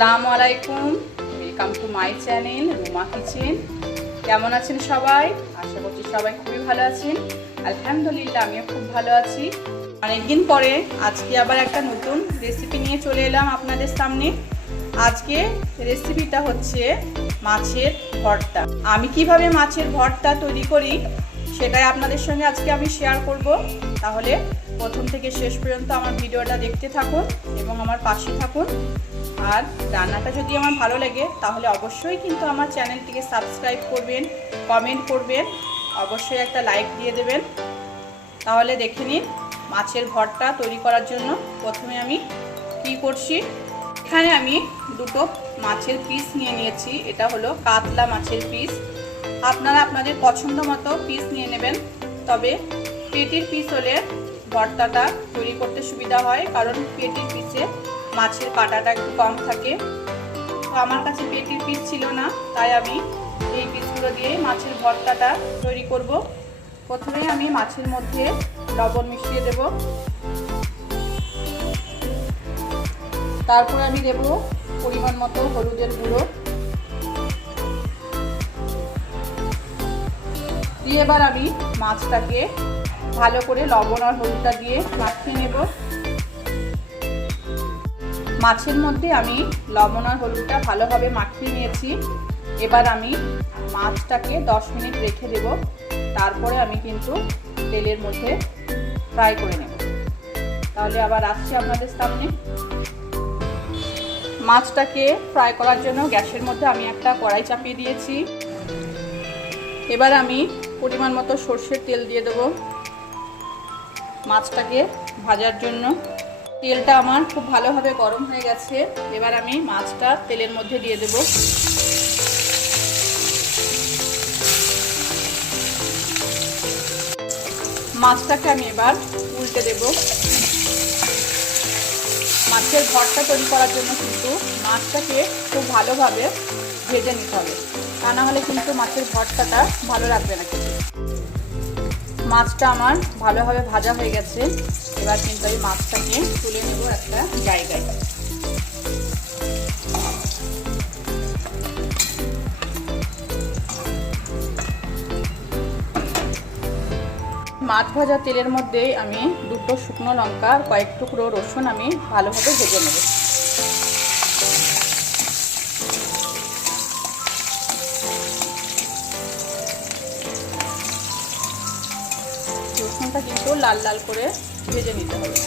আসসালামু আলাইকুম, welcome to my channel Ruma kitchen. কেমন আছেন সবাই? আশা করছি সবাই খুবই ভালো আছেন। আলহামদুলিল্লাহ আমিও খুব ভালো আছি। অনেকদিন পরে আজকে আবার একটা নতুন রেসিপি নিয়ে চলে এলাম আপনাদের সামনে। আজকে রেসিপিটা হচ্ছে মাছের ভর্তা। আমি কিভাবে মাছের ভর্তা তৈরি করি সেটাই আপনাদের সঙ্গে আজকে আমি শেয়ার করব। তাহলে প্রথম থেকে শেষ পর্যন্ত আমার ভিডিওটা দেখতে থাকুন এবং আমার পাশে থাকুন। আর রান্নাটা যদি আমার ভালো লাগে তাহলে অবশ্যই কিন্তু আমার চ্যানেলটিকে সাবস্ক্রাইব করবেন, কমেন্ট করবেন, অবশ্যই একটা লাইক দিয়ে দেবেন। তাহলে দেখে নিন মাছের ভর্তা তৈরি করার জন্য প্রথমে আমি কি করছি। এখানে আমি দুটো মাছের পিস নিয়ে নিয়েছি। এটা হলো কাতলা মাছের পিস। আপনারা আপনাদের পছন্দ মতো পিস নিয়ে নেবেন। তবে পেটির পিস হলে ভর্তাটা তৈরি করতে সুবিধা হয়, কারণ পেটির পিসে মাছের কাঁটাটা একটু কম থাকে। তো আমার কাছে পেটির পিস ছিল না, তাই আমি এই পিসগুলো দিয়েই মাছের ভর্তাটা তৈরি করব। প্রথমে আমি মাছের মধ্যে লবণ মিশিয়ে দেব, তারপরে আমি দেব পরিমাণ মতো হলুদের গুঁড়ো দিয়ে এবার আমি মাছটাকে ভালো করে লবণ আর হলুদটা দিয়ে মাখিয়ে নেব। মাছের মধ্যে আমি লবণ আর হলুদটা ভালোভাবে মাখিয়ে নিয়েছি। এবার আমি মাছটাকে 10 মিনিট রেখে দেব। তারপরে আমি কিন্তু তেলের মধ্যে ফ্রাই করে নেব। তাহলে আবার আসছি আপনাদের সামনে। মাছটাকে ফ্রাই করার জন্য গ্যাসের মধ্যে আমি একটা কড়াই চাপিয়ে দিয়েছি। এবার আমি পরিমাণ মতো সরষের তেল দিয়ে দেব মাছটাকে ভাজার জন্য। তেলটা আমার খুব ভালোভাবে গরম হয়ে গেছে। এবার আমি মাছটা তেলের মধ্যে দিয়ে দেব। মাছটাকে আমি এবার উল্টে দেব। মাছের ভর্তা তৈরি করার জন্য কিন্তু মাছটাকে খুব ভালোভাবে ভেজে নিতে হবে, তা না হলে কিন্তু মাছের ভর্তাটা ভালো লাগবে না খেতে। মাছটা আমার ভালোভাবে ভাজা হয়ে গেছে। এবার কিন্তু আমি মাছটাকে তুলে নেব একটা জায়গায়। মাছ ভাজা তেলের মধ্যে আমি দুটো শুকনো লঙ্কা আর কয়েক টুকরো রসুন আমি ভালোভাবে ভেজে নেব। রসুনটা কিন্তু লাল লাল করে ভেজে নিতে হবে।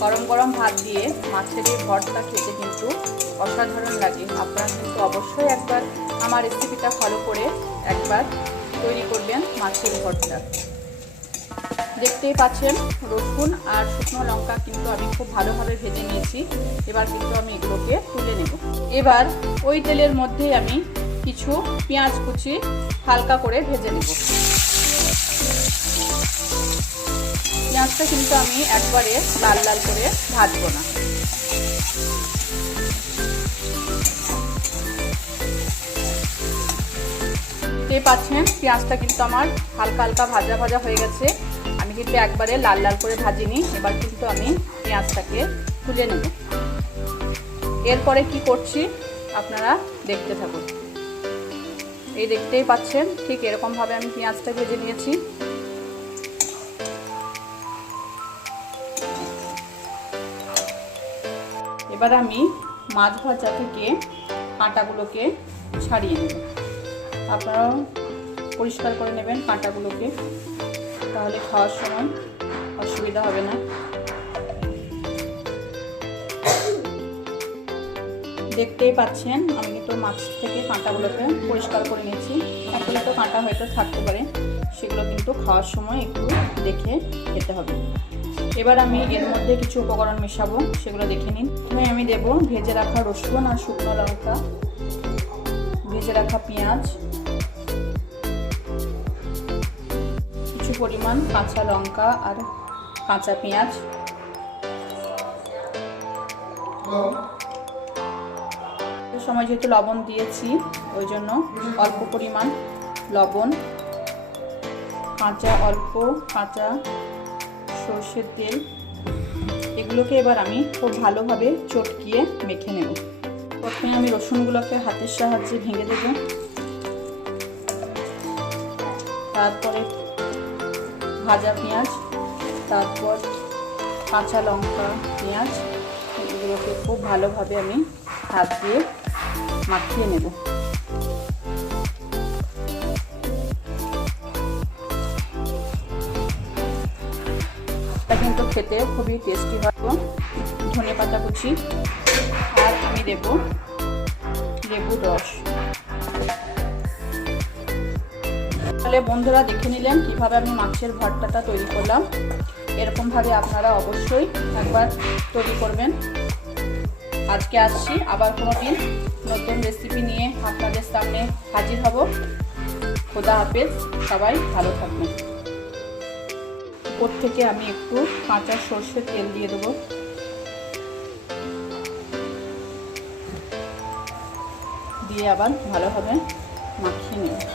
গরম গরম ভাত দিয়ে মাছের এই ভর্তা খেতে কিন্তু অসাধারণ লাগে। আপনারা কিন্তু অবশ্যই একবার আমার রেসিপিটা ফলো করে একবার তৈরি করবেন মাছের ভর্তা। দেখতেই পাচ্ছেন রসুন আর শুকনো লঙ্কা কিন্তু আমি খুব ভালোভাবে ভেজে নিয়েছি। এবার কিন্তু আমি এগুলোকে তুলে নেব। এবার ওই তেলের মধ্যে আমি কিছু পেঁয়াজ কুচি হালকা করে ভেজে নেব। পেঁয়াজটা কিন্তু আমি একবারে লাল লাল করে ভাজবো না। দেখতে পাচ্ছেন পেঁয়াজটা কিন্তু আমার হালকা হালকা ভাজা ভাজা হয়ে গেছে। আমি কিন্তু একবারে লাল লাল করে ভাজিনি। এবার কিন্তু আমি পেঁয়াজটাকে তুলে নেব। এরপরে কি করছি আপনারা দেখতে থাকুন। এই দেখতেই পাচ্ছেন ঠিক এরকমভাবে আমি পেঁয়াজটা ভেজে নিয়েছি। এবার আমি মাছ ভাজা থেকে কাঁটাগুলোকে ছাড়িয়ে নেব। আপনারাও পরিষ্কার করে নেবেন কাঁটাগুলোকে, তাহলে খাওয়ার সময় অসুবিধা হবে না। দেখতেই পাচ্ছেন আমি কিন্তু মাছ থেকে কাঁটাগুলোকে পরিষ্কার করে নিয়েছি। একটা দুটো কাঁটা হয়তো থাকতে পারে, সেগুলো কিন্তু খাওয়ার সময় একটু দেখে খেতে হবে। এবার আমি এর মধ্যে কিছু উপকরণ মেশাবো, সেগুলো দেখে নিন। প্রথমে আমি দেব ভেজে রাখা রসুন আর শুকনো লঙ্কা, ভেজে রাখা পেঁয়াজ, কিছু পরিমাণ কাঁচা লঙ্কা আর কাঁচা পেঁয়াজ, সময় যেহেতু লবণ দিয়েছি ওই জন্য অল্প পরিমাণ লবণ, অল্প কাঁচা সর্ষের তেল, এগুলোকে এবার আমি খুব ভালোভাবে চটকিয়ে মেখে নেব। প্রথমে আমি রসুনগুলোকে হাতের সাহায্যে ভেঙে দেব, তারপরে ভাজা পেঁয়াজ, তারপর কাঁচা লঙ্কা, পেঁয়াজ, এগুলোকে খুব ভালোভাবে আমি হাত দিয়ে মাখিয়ে নেব। এটা কিন্তু খেতে খুবই টেস্টি হয়। ধনেপাতা কুচি, আর আমি দেব লেবুর রস। তাহলে বন্ধুরা দেখে নিলেন কিভাবে আমি মাছের ভর্তাটা তৈরি করলাম। এরকমভাবে আপনারা অবশ্যই একবার তৈরি করবেন। আজকে আসছি, আবার কোনো দিন নতুন রেসিপি নিয়ে আপনাদের সামনে হাজির হব। খোদা হাফেজ, সবাই ভালো থাকবেন। উপর থেকে আমি একটু কাঁচা সর্ষের তেল দিয়ে দেবো, দিয়ে আবার ভালোভাবে মাখিয়ে নেব।